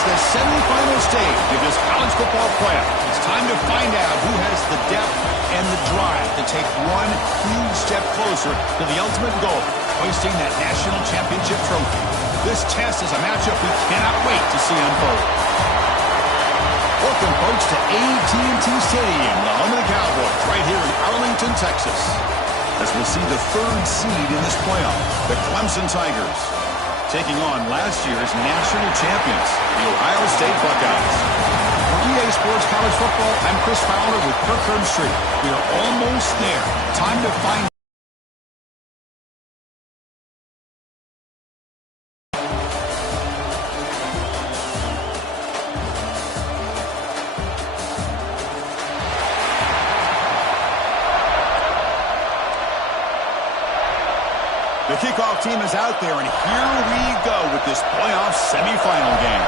It's the semifinal stage of this college football playoff. It's time to find out who has the depth and the drive to take one huge step closer to the ultimate goal, hoisting that national championship trophy. This test is a matchup we cannot wait to see unfold. Welcome, folks, to AT&T Stadium, the home of the Cowboys, right here in Arlington, Texas, as we'll see the third seed in this playoff, the Clemson Tigers, taking on last year's national champions, the Ohio State Buckeyes. For EA Sports College Football, I'm Chris Fowler with Kirk Herbstreit. We are almost there. Time to find the kickoff team is out there, and here we go with this playoff semifinal game.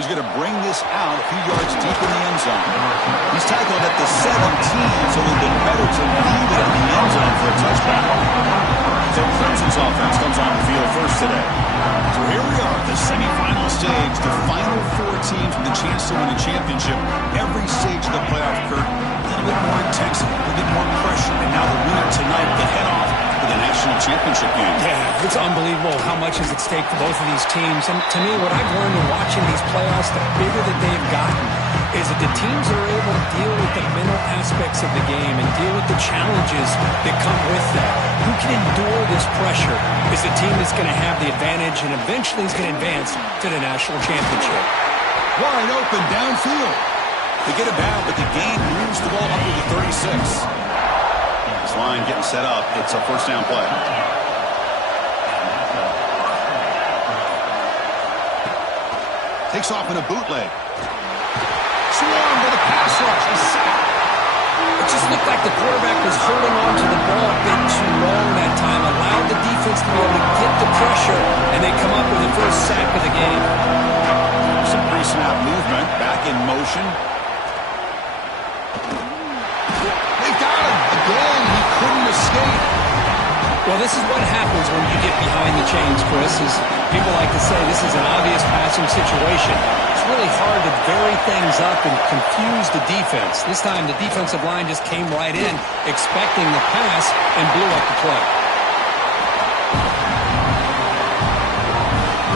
He's going to bring this out a few yards deep in the end zone. He's tackled at the 17, so it'll be better to leave it in the end zone for a touchback. So Clemson's offense comes on the field first today. So here we are, the semifinal stage, the final four teams with a chance to win a championship. Every stage of the playoff, Kurt, a little bit more intensity, a little bit more pressure, and now the winner tonight can head off to the national championship game. Yeah, it's unbelievable how much is at stake for both of these teams. And to me, what I've learned in watching these playoffs, the bigger that they've gotten, is that the teams are able to deal with the mental aspects of the game and deal with the challenges that come with that. Who can endure this pressure is the team that's going to have the advantage and eventually is going to advance to the national championship. Wide open downfield. They get it down, but the game moves the ball up to the 36. This line getting set up. It's a first down play. Takes off in a bootleg. Swarm with a pass rush. A sack. It just looked like the quarterback was holding on to the ball a bit too long that time, allowed the defense to be able to get the pressure, and they come up with the first sack of the game. Some pre-snap movement, back in motion. They got him. Again, he couldn't escape. Well, this is what happens when you get behind the chains, Chris. Is people like to say this is an obvious passing situation. It's really hard to vary things up and confuse the defense. This time, the defensive line just came right in, expecting the pass, and blew up the play.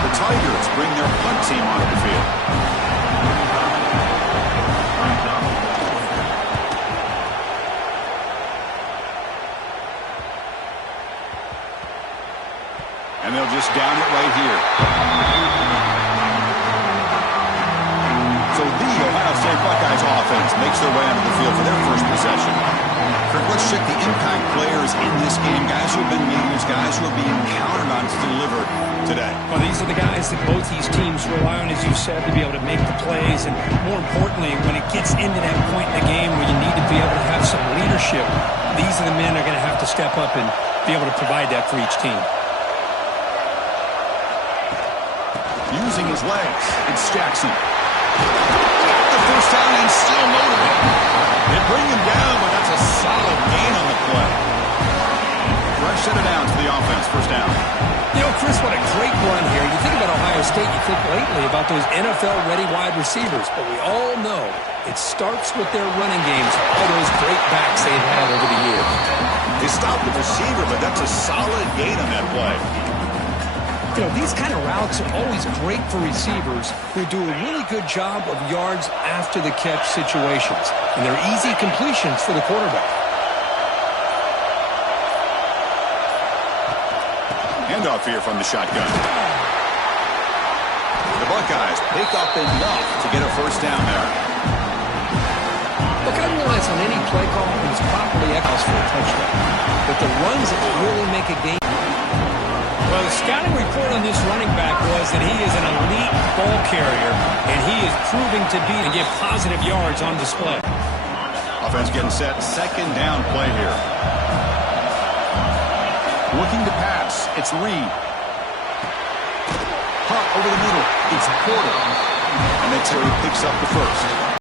The Tigers bring their punt team onto the field. And they'll just down it right here. So the Ohio State Buckeyes offense makes their way onto the field for their first possession. Kirk, let's check the impact players in this game. Guys who have been leaders, guys who are being counted on to deliver today. Well, these are the guys that both these teams rely on, as you said, to be able to make the plays. And more importantly, when it gets into that point in the game where you need to be able to have some leadership, these are the men that are going to have to step up and be able to provide that for each team. Using his legs, it's Jackson. Got the first down and still motivated. They bring him down, but that's a solid gain on the play. Fresh set it down to the offense, first down. You know, Chris, what a great run here. You think about Ohio State, you think lately about those NFL-ready wide receivers, but we all know it starts with their running games, all those great backs they've had over the years. They stopped the receiver, but that's a solid gain on that play. You know, these kind of routes are always great for receivers who do a really good job of yards after the catch situations. And they're easy completions for the quarterback. Handoff here from the shotgun. The Buckeyes pick up enough to get a first down there. Look, I realize on any play call it's properly echoes for a touchdown. But the runs that really make a game. Well, the scouting report on this running back was that he is an elite ball carrier, and he is proving to be and get positive yards on display. Offense getting set. Second down play here. Looking to pass. It's Reed. Pop over the middle. It's Porter. And then Terry picks up the first.